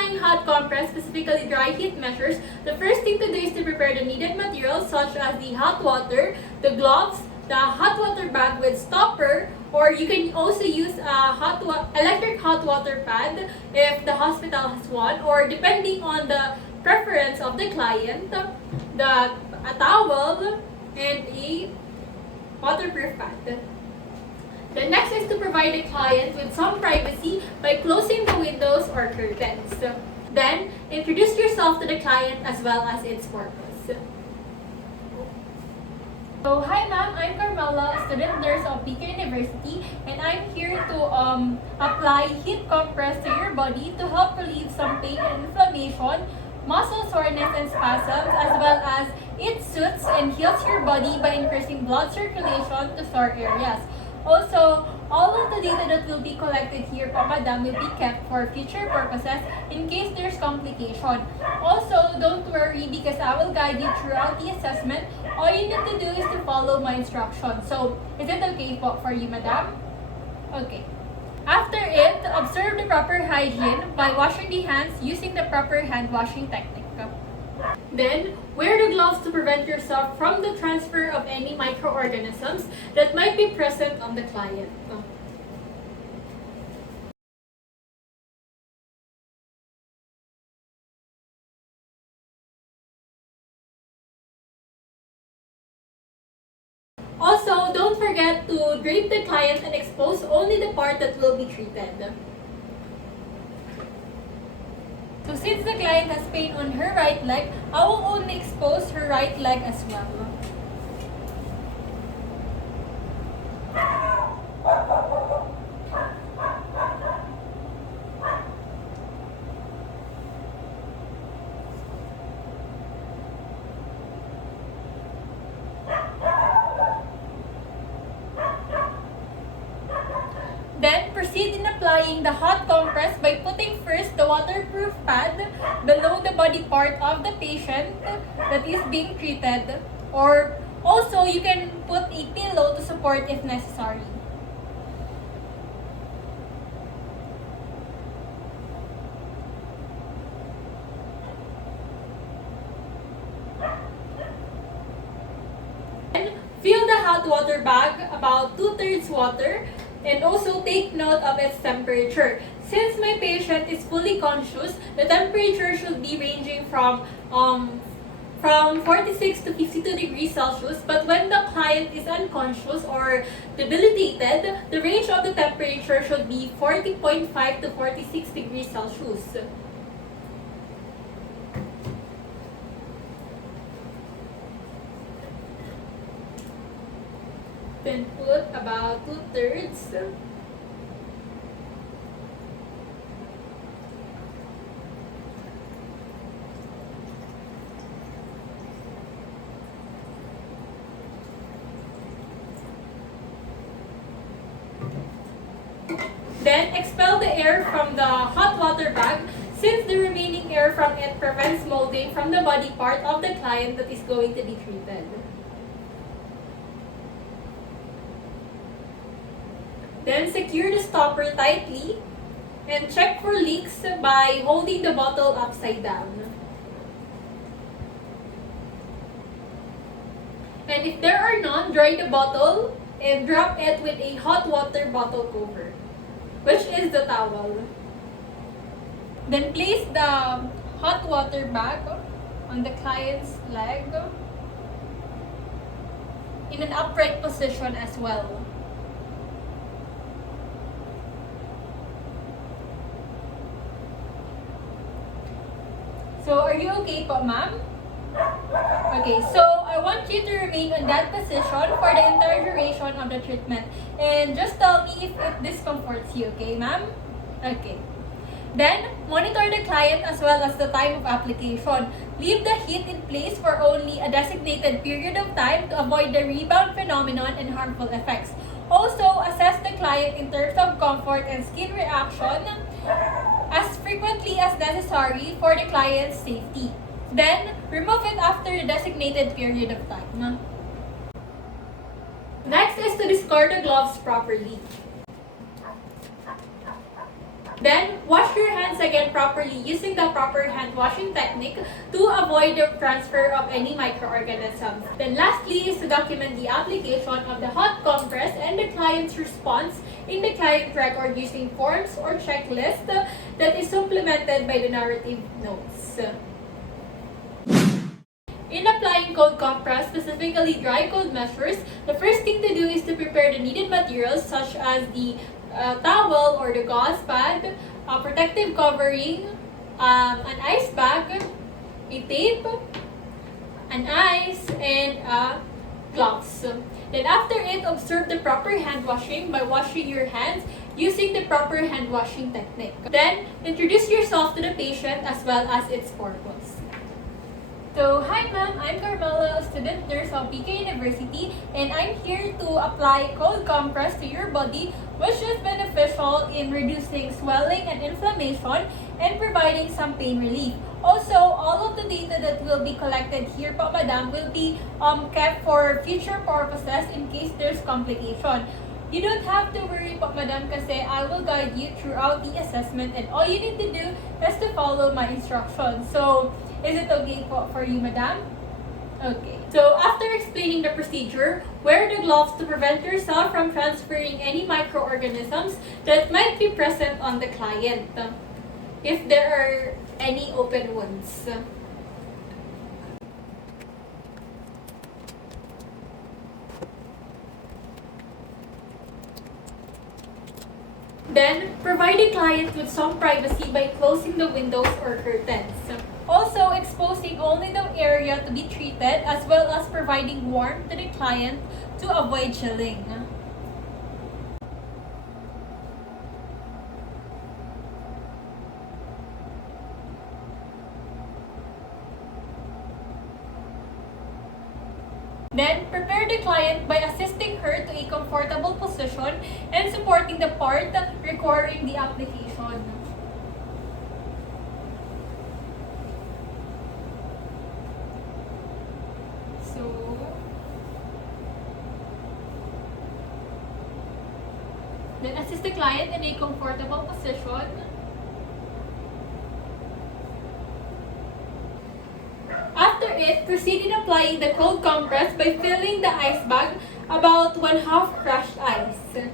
applying hot compress, specifically dry heat measures, the first thing to do is to prepare the needed materials such as the hot water, the gloves, the hot water bag with stopper, or you can also use a electric hot water pad if the hospital has one, or depending on the preference of the client, a towel and a waterproof pad. The next is to provide the client with some privacy by closing the windows or curtains. Then, introduce yourself to the client as well as its purpose. So, hi ma'am, I'm Carmela, a student nurse of PK University, and I'm here to apply heat compress to your body to help relieve some pain and inflammation, muscle soreness and spasms, as well as it soothes and heals your body by increasing blood circulation to sore areas. Also, all of the data that will be collected here, madam, will be kept for future purposes in case there's complication. Also, don't worry because I will guide you throughout the assessment. All you need to do is to follow my instructions. So, is it okay for you, madam? Okay. After it, observe the proper hygiene by washing the hands using the proper hand washing technique. Then, wear the gloves to prevent yourself from the transfer of any microorganisms that might be present on the client. Also, don't forget to drape the client and expose only the part that will be treated. So since the client has pain on her right leg, I will only expose her right leg as well. Then, proceed in applying the hot compress by putting first the waterproof pad below the body part of the patient that is being treated, or also you can put a pillow to support if necessary. Then, fill the hot water bag about 2/3 water. And also take note of its temperature. Since my patient is fully conscious, the temperature should be ranging from 46 to 52 degrees Celsius. But when the client is unconscious or debilitated, the range of the temperature should be 40.5 to 46 degrees Celsius. Then put about 2/3. Then expel the air from the hot water bag since the remaining air from it prevents molding from the body part of the client that is going to be treated. Then secure the stopper tightly and check for leaks by holding the bottle upside down. And if there are none, dry the bottle and drop it with a hot water bottle cover, which is the towel. Then place the hot water bag on the client's leg in an upright position as well. So, are you okay po, ma'am? Okay, so I want you to remain on that position for the entire duration of the treatment. And just tell me if it discomforts you, okay, ma'am? Okay. Then, monitor the client as well as the time of application. Leave the heat in place for only a designated period of time to avoid the rebound phenomenon and harmful effects. Also, assess the client in terms of comfort and skin reaction as frequently as necessary for the client's safety. Then, remove it after the designated period of time. Next is to discard the gloves properly. Then, wash your hands again properly using the proper hand washing technique to avoid the transfer of any microorganisms. Then lastly is to document the application of the hot compress and the client's response in the client record using forms or checklist that is supplemented by the narrative notes. In applying cold compress, specifically dry cold measures, the first thing to do is to prepare the needed materials such as the towel or the gauze pad, a protective covering, an ice bag, a tape, an ice, and gloves. Then after it, observe the proper hand washing by washing your hands using the proper hand washing technique. Then, introduce yourself to the patient as well as its purpose. So, hi ma'am, I'm Carmela, a student nurse of PK University, and I'm here to apply cold compress to your body, which is beneficial in reducing swelling and inflammation and providing some pain relief. Also, all of the data that will be collected here po, madam, will be kept for future purposes in case there's complication. You don't have to worry po, madam, kasi I will guide you throughout the assessment, and all you need to do is to follow my instructions. So, is it okay po for you, madam? Okay. So, after explaining the procedure, wear the gloves to prevent yourself from transferring any microorganisms that might be present on the client, if there are any open wounds. Then, provide the client with some privacy by closing the windows or curtains. Also, exposing only the area to be treated as well as providing warmth to the client to avoid chilling. Then, prepare the client by assisting her to a comfortable position and supporting the part requiring the application. Then assist the client in a comfortable position. After it, proceed in applying the cold compress by filling the ice bag about 1/2 crushed ice.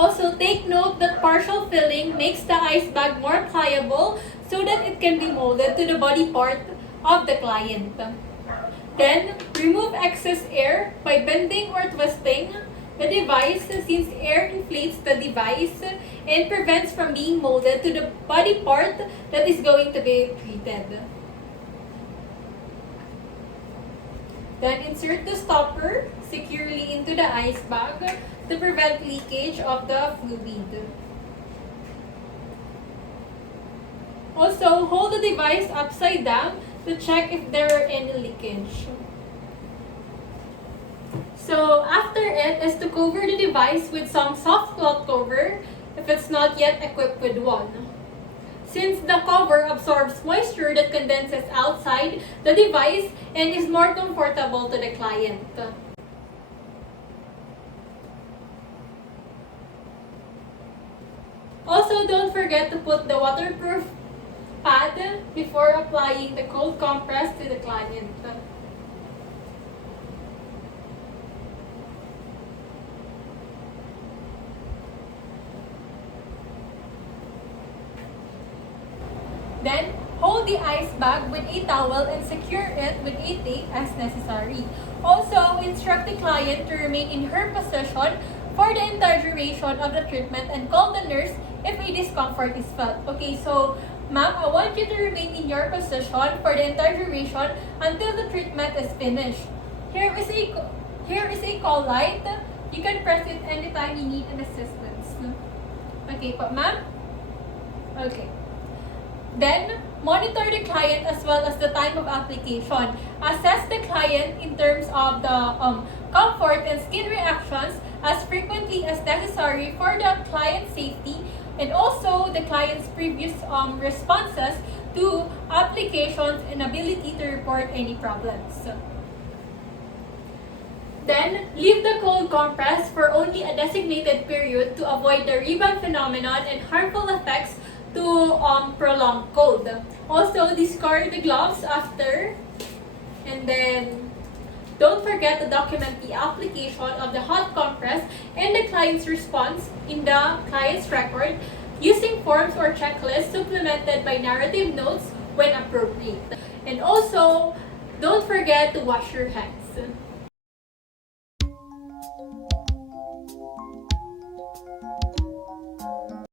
Also, take note that partial filling makes the ice bag more pliable so that it can be molded to the body part of the client. Then, remove excess air by bending or twisting the device since air inflates the device and prevents from being molded to the body part that is going to be treated. Then, insert the stopper securely into the ice bag to prevent leakage of the fluid. Also, hold the device upside down to check if there are any leakage. So, after it is to cover the device with some soft cloth cover if it's not yet equipped with one. Since the cover absorbs moisture that condenses outside the device and is more comfortable to the client. Also, don't forget to put the waterproof pad before applying the cold compress to the client. Then, hold the ice bag with a towel and secure it with a tape as necessary. Also, instruct the client to remain in her position for the entire duration of the treatment and call the nurse if a discomfort is felt. Okay, so ma'am, I want you to remain in your position for the entire duration until the treatment is finished. Here is a call light. You can press it anytime you need an assistance. Okay po, ma'am? Okay. Then, monitor the client as well as the time of application. Assess the client in terms of the comfort and skin reactions as frequently as necessary for the client's safety and also the client's previous responses to applications and ability to report any problems. Then, leave the cold compress for only a designated period to avoid the rebound phenomenon and harmful effects to prolonged cold. Also, discard the gloves after, and then don't forget to document the application of the hot compress and the client's response in the client's record using forms or checklists supplemented by narrative notes when appropriate. And also, don't forget to wash your hands.